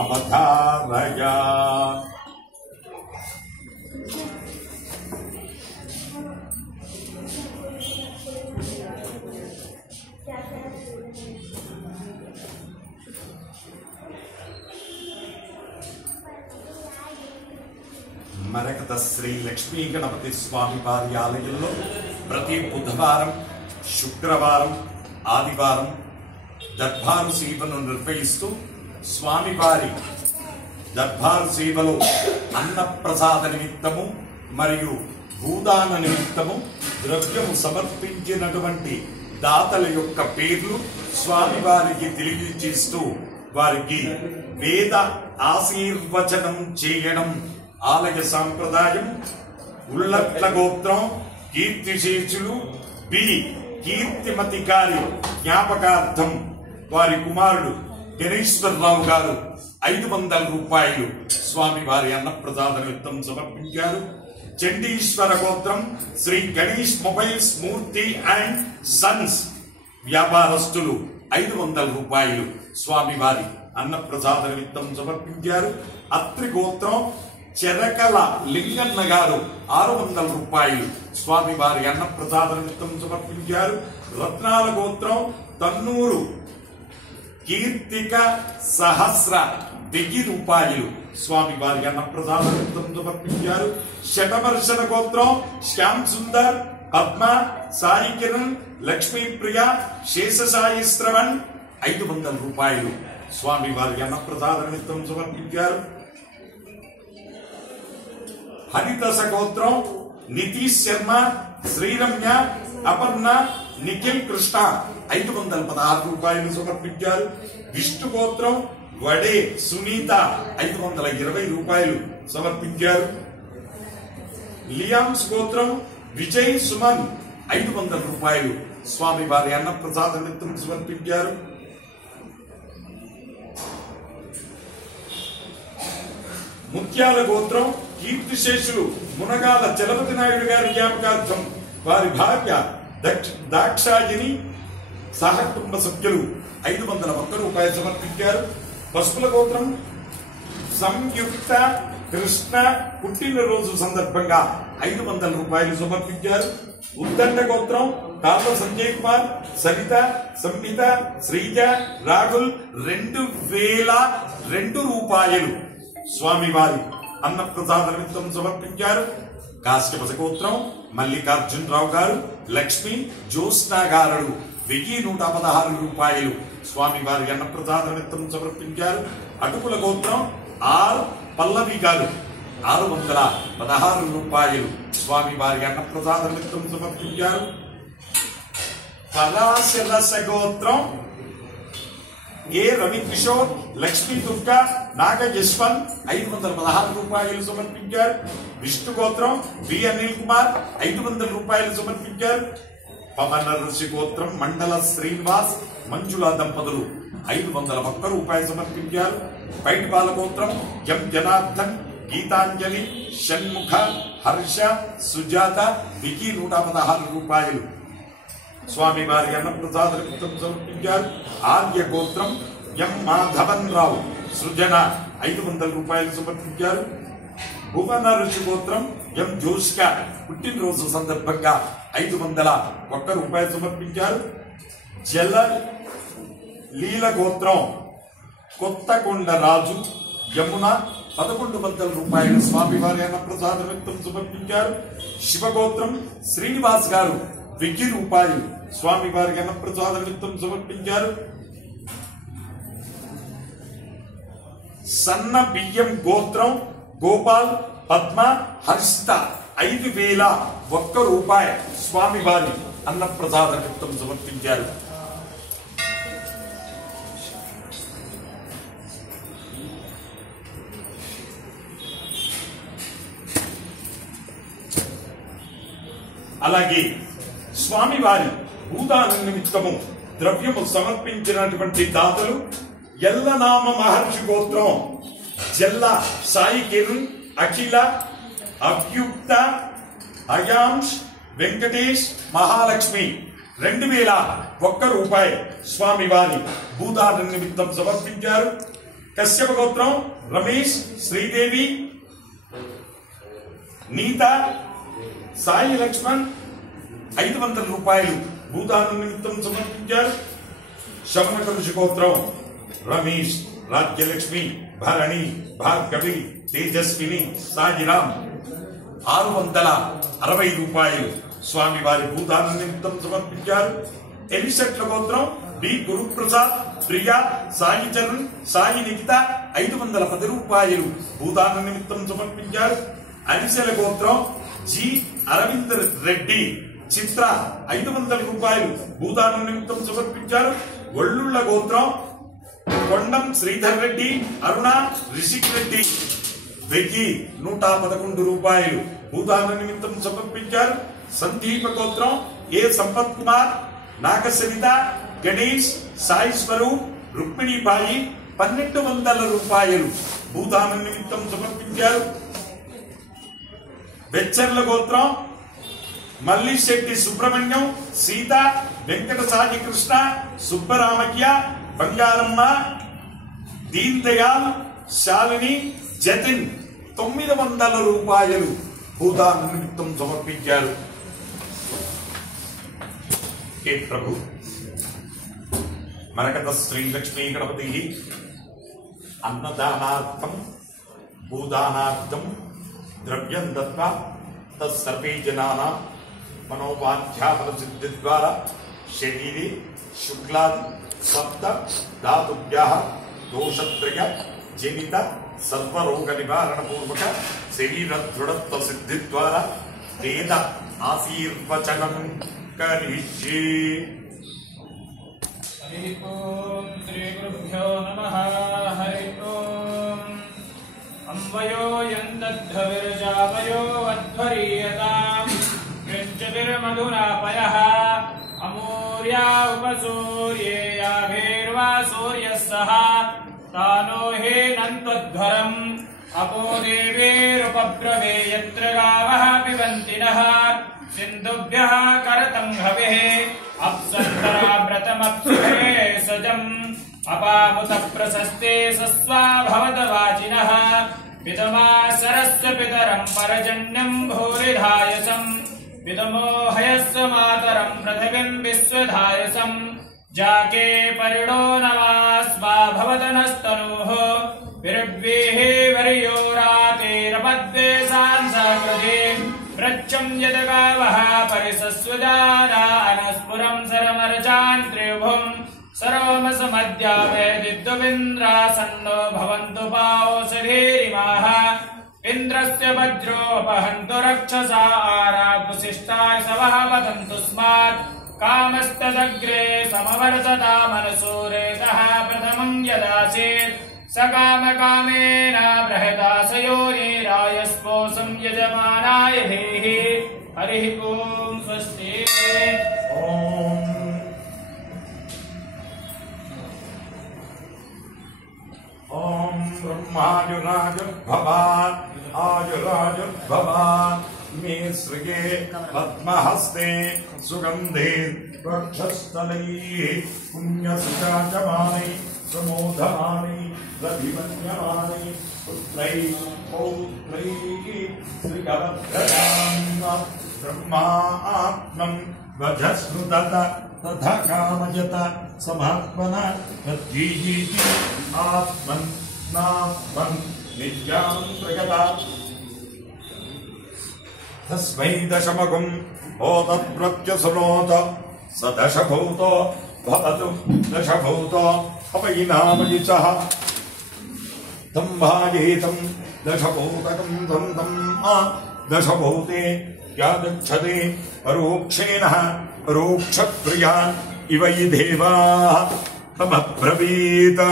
అవధారయ. మరకత శ్రీ లక్ష్మీ గణపతి స్వామి వారి ఆలయంలో ప్రతి బుధవారం, శుక్రవారం, ఆదివారం దర్బారు సేవను నిర్వహిస్తూ స్వామివారి దర్బారు సేవలో అన్నప్రసాద నిమిత్తము మరియు భూదాన నిమిత్తము ద్రవ్యము సమర్పించినటువంటి దాతల యొక్క పేర్లు స్వామివారికి తెలియజేస్తూ వారికి వేద ఆశీర్వచనం చేయడం ఆలయ సాంప్రదాయం. ఉల్లట్ల గోత్రం కీర్తిశేషులు బి కీర్తిమతి గారి జ్ఞాపకార్థం వారి కుమారుడు గణేశ్వరరావు గారు 500 రూపాయలు స్వామివారి అన్నప్రసాద నిమిత్తం సమర్పించారు. చండీశ్వర గోత్రం Shri Ganesh mobiles Murthy and sons వ్యాపారస్తులు 500 రూపాయలు స్వామివారి అన్నప్రసాద నిమిత్తం సమర్పించారు. అత్రి గోత్రం చెరకల లింగన్న గారు 600 రూపాయలు స్వామివారి అన్నప్రసాద నిమిత్తం సమర్పించారు. రత్నాల గోత్రం తన్నూరు కీర్తిక సహస్ర 1000 రూపాయలు స్వామివారి అన్నప్రసాద నిమిత్తం సమర్పించారు. శటవర్షణ గోత్రం శ్యామ్ సుందర్, పద్మ, సాయి కిరణ్, లక్ష్మీప్రియ, శేషసాయి శ్రవణ్ 500 రూపాయలు స్వామివారి అన్నప్రసాద నిమిత్తం సమర్పించారు. హరిదశ గోత్రం నితీష్ శర్మ, శ్రీరమ్య, అపర్ణ, నిఖిల్ కృష్ణ 516 రూపాయలు సమర్పించారు. విష్ణు గోత్రం వడే సునీత 520 రూపాయలు సమర్పించారు. లియామ్స్ గోత్రం విజయ్ సుమన్ 500 రూపాయలు స్వామివారి అన్నప్రసాద నిమిత్తం సమర్పించారు. ముత్యాల గోత్రం కీర్తిశేషులు మునగాల చలపతి నాయుడు గారి జ్ఞాపకార్థం వారి భార్య దాక్షాయిని సహకుటుంబ సభ్యులు 501 రూపాయలు సమర్పించారు. పసుపుల గోత్రం సంయుక్త కృష్ణ పుట్టినరోజు సందర్భంగా 500 రూపాయలు సమర్పించారు. ఉద్దండ గోత్రం తాత సంజయ్ కుమార్, సరిత, సంహిత, శ్రీజ, రాహుల్ 2002 రూపాయలు స్వామివారి అన్నప్రసాద నిమిత్తం సమర్పించారు. కాశ్యప గోత్రం మల్లికార్జునరావు గారు, లక్ష్మి, జ్యోత్స్నా గారు 1116 రూపాయలు స్వామివారి అన్నప్రసాద నిమిత్తం సమర్పించారు. అటుకుల గోత్రం ఆర్ పల్లవి గారు 616 రూపాయలు స్వామివారి అన్నప్రసాద నిమిత్తం సమర్పించారు. పరాశరస గోత్రం ఏ రవికిషోర్, లక్ష్మీ దుర్గా, నాగ యశ్వంత్ 516 రూపాయలు సమర్పించారు. విష్ణు గోత్రం బి అనిల్ కుమార్ 500 రూపాయలు సమర్పించారు. పవన ఋషి గోత్రం మండల శ్రీనివాస్, మంజుల దంపతులు 501 రూపాయలు సమర్పించారు. పైటిపాల గోత్రం ఎం జనార్దన్, గీతాంజలి, షణ్ముఖ, హర్ష, సుజాత 116 రూపాయలు స్వామివారి అన్నప్రసాద నిమిత్తం సమర్పించారు. ఆర్య గోత్రం ఎం మాధవన్ రావు, సృజన 500 రూపాయలు సమర్పించారు. భువన ఋషి గోత్రం ఎం జోష్క పుట్టినరోజు సందర్భంగా 501 రూపాయలు సమర్పించారు. జల లీల గోత్రం కొత్తకొండ రాజు యమున 1100 రూపాయలు స్వామివారి అన్నప్రసాద నిమిత్తం సమర్పించారు. శివగోత్రం శ్రీనివాస్ గారు 1000 రూపాయలు స్వామివారి అన్నప్రసాద నిమిత్తం సమర్పించారు. సన్న బియ్యం గోత్రం గోపాల్, పద్మ, హర్షిత 5001 రూపాయ స్వామివారి అన్నప్రసాద నిమిత్తం సమర్పించారు. అలాగే స్వామివారి భూదాన నిమిత్తము ద్రవ్యము సమర్పించినటువంటి దాతలు ఎల్లనామ మహర్షి గోత్రం జల్లా సాయి కిరణ్, అఖిల, అభ్యుక్త, అయాంష్, వెంకటేష్, మహాలక్ష్మి 2001 రూపాయి స్వామివారి భూదాన నిమిత్తం సమర్పించారు. కశ్యప గోత్రం రమేష్, శ్రీదేవి, నీత, సాయి లక్ష్మణ్ 500 రూపాయలు భూదాన నిమిత్తం సమర్పించారు. శమనకరుషి గోత్రం రమేష్, రాజ్యలక్ష్మి, భరణి, భార్గవి, తేజస్విని, సాయిరామ్ 660 రూపాయలు స్వామివారి భూదాన నిమిత్తం సమర్పించారు. ఎలిశెట్ల గోత్రం డి గురుప్రసాద్, ప్రియా, సాయి చరణ్, సాయి నిఖిత 510 రూపాయలు భూదాన నిమిత్తం సమర్పించారు. అరిసెల గోత్రం జి అరవింద్ రెడ్డి, చిత్ర 500 రూపాయలు భూదాన నిమిత్తం సమర్పించారు. ఒళ్ళుళ్ల గోత్రం కొండం శ్రీధర్ రెడ్డి, అరుణ, రిషిక్ రెడ్డి 1111 రూపాయలు భూదాన నిమిత్తం సమర్పించారు. సందీప గోత్రం ఏ సంపత్ కుమార్, నాగసరిత, గణేష్, సాయి స్వరూప్, రుక్మిణీబాయి 1200 రూపాయలు భూదాన నిమిత్తం సమర్పించారు. వెచ్చర్ల గోత్రం మల్లిశెట్టి సుబ్రహ్మణ్యం, సీత, వెంకట సాయి కృష్ణ, సుబ్బరామయ్య, బంగారమ్మ, దీన్ దయాల్, శాలిని, జతిన్ 900 రూపాయలు భూదాన నిమిత్తం సమర్పించారు. హే ప్రభు, మరకత శ్రీ లక్ష్మీ గణపతి అన్నదానార్థం భూదానార్థం ద్రవ్యం దత్వా తత్సర్వే జనానాం మనోవాంఛాఫల సిద్ధి ద్వారా శరీరే శుక్లాది సప్త ధాతుభ్యః దోషత్రయ జనిత సర్వరోగ నివారణ పూర్వక శరీర దృఢత్వ సిద్ధి ద్వారా వేద ఆశీర్వచనం కరిష్యే. హరి ఓం శ్రీ గురుభ్యో నమః. హరి ఓం అంవయో యందద్ధవిరజావయో అధ్వరీయతాం వించతిర్మధునాపయః అమూర్యా ఉపసూర్యేయాభిర్వా సూర్యः సహ తానో హేనంత్వధ్వరం అపో దేవీరుపబ్రవే యత్ర గావః పిబంతి నః సింధుభ్యః కరతం హవిః అప్సంతరావ్రతమప్సురే సజం అపాముత ప్రశస్తే సస్వా భవత వాచినః పితమా సరస్వ పితరం పరజన్యం భూరిధాయసం పితమో హయస్వ మాతరం పృథివీం విశ్వధాయసం జాకే పరిణో నమాస్మా భవతనస్తనూః విరుడ్వేః వర్యో రాతేరపద్వే సాంసకృతే ప్రచ్చం యదగావః పరిసస్వజానానస్ఫురం సరమర్చాన్ త్రిభుం సరోమసమద్యావేదిద్దువింద్రాసన్నో భవంతు పావోషధీరిమాః ఇంద్రస్య వజ్రోపహంతు రక్షసా ఆరాద్వశిష్టాయ సవః వదంతు స్మాత్ కామస్తదగ్రే సమవర్తతామనసూరేతః ప్రథమం యదాసేత్ సకామకామేన బృహదాసయోనిరాయస్పోసం యజమానాయ దేహి. హరి ఓం స్వస్తి. ఓం బ్రహ్మాయురాజుర్భవాన్ ఆయురాజుర్భవాన్ మే శ్రియే పద్మహస్తే సుగంధే వక్షస్థలైః పుణ్యసుచాచమానై ప్రమోదమానై రవిమన్యమానై పుత్రైః పౌత్రైః శ్రీగవద్ధరాం బ్రహ్మాత్మం వజస్నుతత తథా కామజత సమాత్మన తజ్జీయీతి ఆత్మన్ నాత్మన్ నిత్యాం ప్రగత. తస్మై దశమగుం ఓతత్ ప్రత్యసునోత స దశభూతో భవతు దశభూతో అపైనామజిచః తం భాజేతం దశభూతకం తం తం దశభూతే యాగచ్చతే పరోక్షేణ పరోక్షప్రియా ఇవ ఈ దేవాః తమబ్రవీత్.